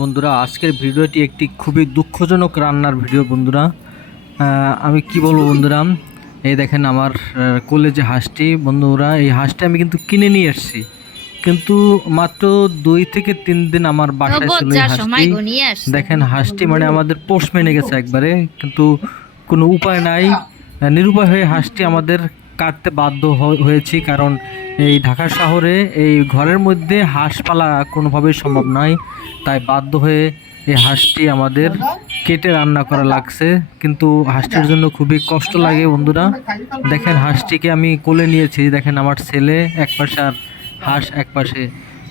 বন্ধুরা, আজকের ভিডিওটি একটি খুবই দুঃখজনক রান্নার ভিডিও। বন্ধুরা, আমি কি বলবো বন্ধুরা, এই দেখেন আমার কোলে যে হাঁসটি। বন্ধুরা, এই হাঁসটি আমি কিন্তু কিনে নিয়ে এসেছি, কিন্তু মাত্র 2 থেকে 3 দিন আমার বাসায় ছিল এই হাঁসটি। দেখেন হাঁসটি মানে আমাদের পোষ মেনে গেছে একবারে, কিন্তু কোনো উপায় নাই। নিরুপায় হয়ে হাঁসটি আমাদের কাটতে বাধ্য হয়েছি, কারণ এই ঢাকা শহরে এই ঘরের মধ্যে হাঁস পালা কোনোভাবেই সম্ভব নয়। তাই বাধ্য হয়ে এই হাঁসটি আমাদের কেটে রান্না করা লাগছে, কিন্তু হাঁসটির জন্য খুবই কষ্ট লাগে। বন্ধুরা দেখেন, হাঁসটিকে আমি কোলে নিয়েছি, দেখেন আমার ছেলে এক পাশে আর হাঁস এক পাশে।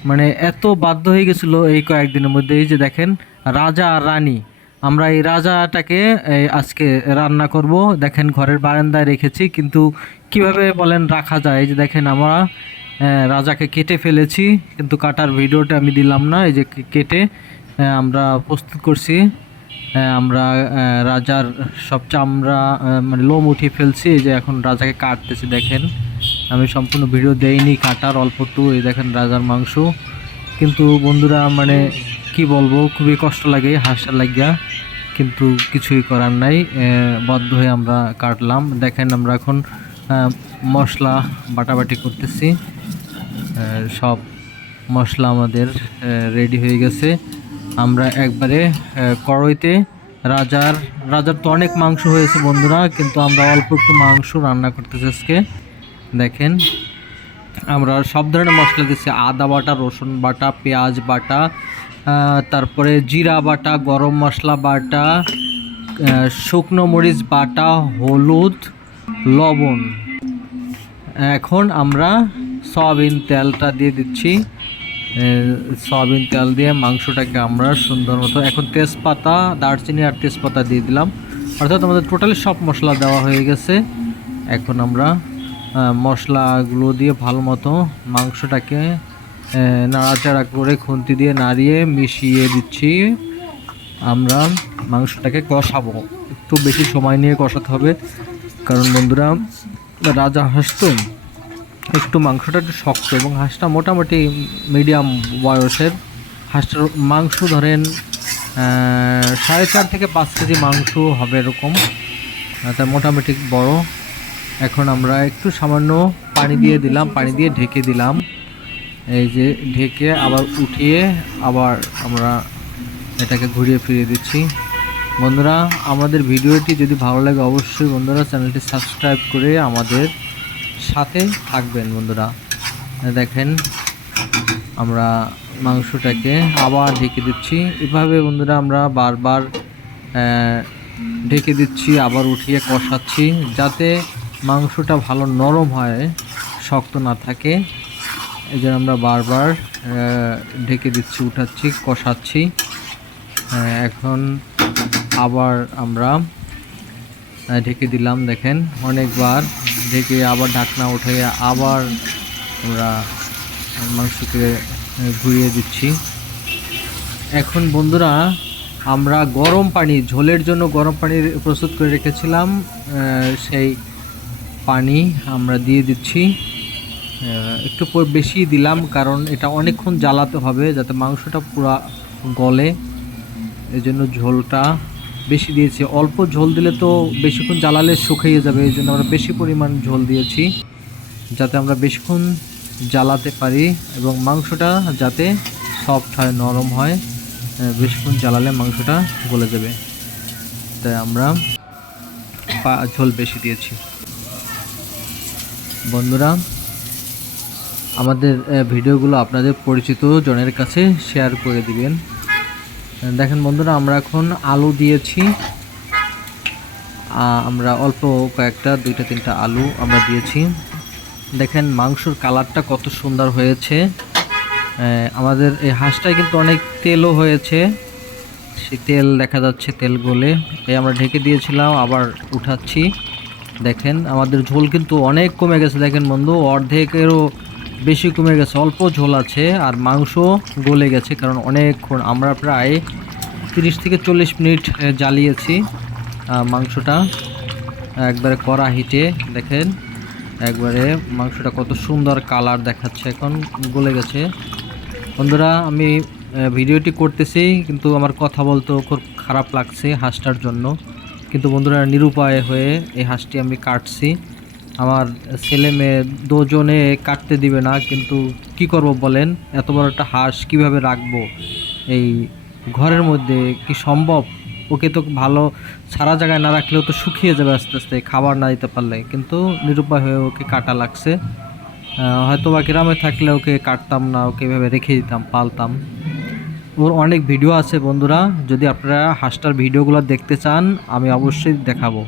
মানে এত বাধ্য হয়ে গেছিলো এই কয়েকদিনের মধ্যে। এই যে দেখেন রাজা আর রানী, আমরা এই রাজাটাকে আজকে রান্না করব। দেখেন ঘরের বারান্দায় রেখেছি, কিন্তু কিভাবে বলেন রাখা যায়? এই যে দেখেন আমরা রাজাকে কেটে ফেলেছি, কিন্তু কাটার ভিডিওটা আমি দিলাম না। এই যে কেটে আমরা প্রস্তুত করছি। আমরা রাজার সব চামড়া মানে লোম উঠিয়ে ফেলছি। এই যে এখন রাজাকে কাটতেছি, দেখেন আমি সম্পূর্ণ ভিডিও দেইনি কাটার, অল্প একটু। এই দেখেন রাজার মাংস। কিন্তু বন্ধুরা মানে কি বলবো, খুবই কষ্ট লাগে হাঁসটা লাগিয়া, কিন্তু কিছুই করার নাই। বাধ্য হয়ে আমরা কাটলাম। দেখেন আমরা এখন মশলা বাটাবাটি করতেছি। সব মশলা আমাদের রেডি হয়ে গেছে। আমরা একবারে কড়াইতে রাজার রাজার তো অনেক মাংস হয়েছে বন্ধুরা, কিন্তু আমরা অল্প একটু মাংস রান্না করতেছি আজকে। দেখেন আমরা সব ধরনের মশলা দিচ্ছি, আদা বাটা, রসুন বাটা, পেঁয়াজ বাটা, তারপরে জিরা বাটা, গরম মশলা বাটা, শুকনো মরিচ বাটা, হলুদ, লবণ। এখন আমরা সয়াবিন তেলটা দিয়ে দিচ্ছি। সয়াবিন তেল দিয়ে মাংসটাকে আমরা সুন্দর মতো, এখন তেজপাতা, দারচিনি আর তেজপাতা দিয়ে দিলাম, অর্থাৎ আমাদের টোটালি সব মশলা দেওয়া হয়ে গেছে। এখন আমরা মশলাগুলো দিয়ে ভালো মতো মাংসটাকে নাড়াচাড়া করে খুন্তি দিয়ে নাড়িয়ে মিশিয়ে দিচ্ছি। আমরা মাংসটাকে কষাবো, একটু বেশি সময় নিয়ে কষাতে হবে, কারণ বন্ধুরা রাজা হাঁস তো একটু মাংসটা একটু শক্ত, এবং হাঁসটা মোটামুটি মিডিয়াম বয়সের। হাঁসটার মাংস ধরেন 4.5 থেকে 5 কেজি মাংস হবে এরকম, তাই মোটামুটি বড়। এখন আমরা একটু সামান্য পানি দিয়ে দিলাম, পানি দিয়ে ঢেকে দিলাম। এই যে ঢেকে আবার উঠিয়ে আবার আমরা এটাকে ঘুরিয়ে ফিরিয়ে দিচ্ছি। বন্ধুরা, আমাদের ভিডিওটি যদি ভালো লাগে অবশ্যই বন্ধুরা চ্যানেলটি সাবস্ক্রাইব করে আমাদের সাথে থাকবেন। বন্ধুরা দেখেন আমরা মাংসটাকে আবার ঢেকে দিচ্ছি। এভাবে বন্ধুরা আমরা বারবার ঢেকে দিচ্ছি, আবার উঠিয়ে কষাচ্ছি, যাতে মাংসটা ভালো নরম হয়, শক্ত না থাকে। এই জন্য আমরা বারবার ঢেকে দিচ্ছি, উঠাচ্ছি, কষাচ্ছি। এখন আবার আমরা ঢেকে দিলাম। দেখেন অনেকবার ঢেকে আবার ঢাকনা উঠে আবার আমরা মাংসকে ঘুরিয়ে দিচ্ছি। এখন বন্ধুরা আমরা গরম পানি, ঝোলের জন্য গরম পানি প্রস্তুত করে রেখেছিলাম, সেই পানি আমরা দিয়ে দিচ্ছি। একটু বেশি দিলাম, কারণ এটা অনেকক্ষণ জ্বালাতে হবে যাতে মাংসটা পুরো গলে, এই জন্য ঝোলটা বেশি দিয়েছি। অল্প ঝোল দিলে তো বেশিক্ষণ জ্বালালে শুকিয়ে যাবে, এই জন্য আমরা বেশি পরিমাণ ঝোল দিয়েছি, যাতে আমরা বেশিক্ষণ জ্বালাতে পারি এবং মাংসটা যাতে সফট হয়, নরম হয়। বেশিক্ষণ জ্বালালে মাংসটা গলে যাবে, তাই আমরা ঝোল বেশি দিয়েছি। বন্ধুরা, আমাদের ভিডিওগুলো আপনাদের পরিচিত জনের কাছে শেয়ার করে দিবেন। দেখেন বন্ধুরা, আমরা এখন আলু দিয়েছি। আমরা অল্প কয়েকটা 2-3টা আলু আমরা দিয়েছি। দেখেন মাংসর কালারটা কত সুন্দর হয়েছে। আমাদের এই হাঁসটায় কিন্তু অনেক তেলও হয়েছে, সে তেল দেখা যাচ্ছে, তেল গলে। এই আমরা ঢেকে দিয়েছিলাম, আবার উঠাচ্ছি। দেখেন আমাদের ঝোল কিন্তু অনেক কমে গেছে। দেখেন বন্ধু, অর্ধেকেরও বেশি কমে গেছে, অল্প ঝোল আছে, আর মাংস গলে গেছে, কারণ অনেকক্ষণ আমরা প্রায় 30 থেকে 40 মিনিট জ্বালিয়েছি মাংসটা একবারে কড়া হিটে। দেখেন একবারে মাংসটা কত সুন্দর কালার দেখাচ্ছে, এখন গলে গেছে। বন্ধুরা, আমি ভিডিওটি করতেছি, কিন্তু আমার কথা বলতেও খুব খারাপ লাগছে হাঁসটার জন্য। কিন্তু বন্ধুরা নিরুপায় হয়ে এই হাঁসটি আমি কাটছি। আমার ছেলে মেয়ে দুজনে কাটতে দিবে না, কিন্তু কি করব বলেন, এত বড় একটা হাঁস কিভাবে রাখবো এই ঘরের মধ্যে? কি সম্ভব? ওকে তো ভালো সারা জায়গায় না রাখলেও তো শুকিয়ে যাবে আস্তে আস্তে, খাবার না দিতে পারলে। কিন্তু নিরুপায় হয়ে ওকে কাটা লাগছে। হয়তো বা গ্রামে থাকলে ওকে কাটতাম না, ওকে এভাবে রেখে দিতাম, পালতাম। ওর অনেক ভিডিও আছে বন্ধুরা, যদি আপনারা হাঁসটার ভিডিওগুলো দেখতে চান আমি অবশ্যই দেখাবো।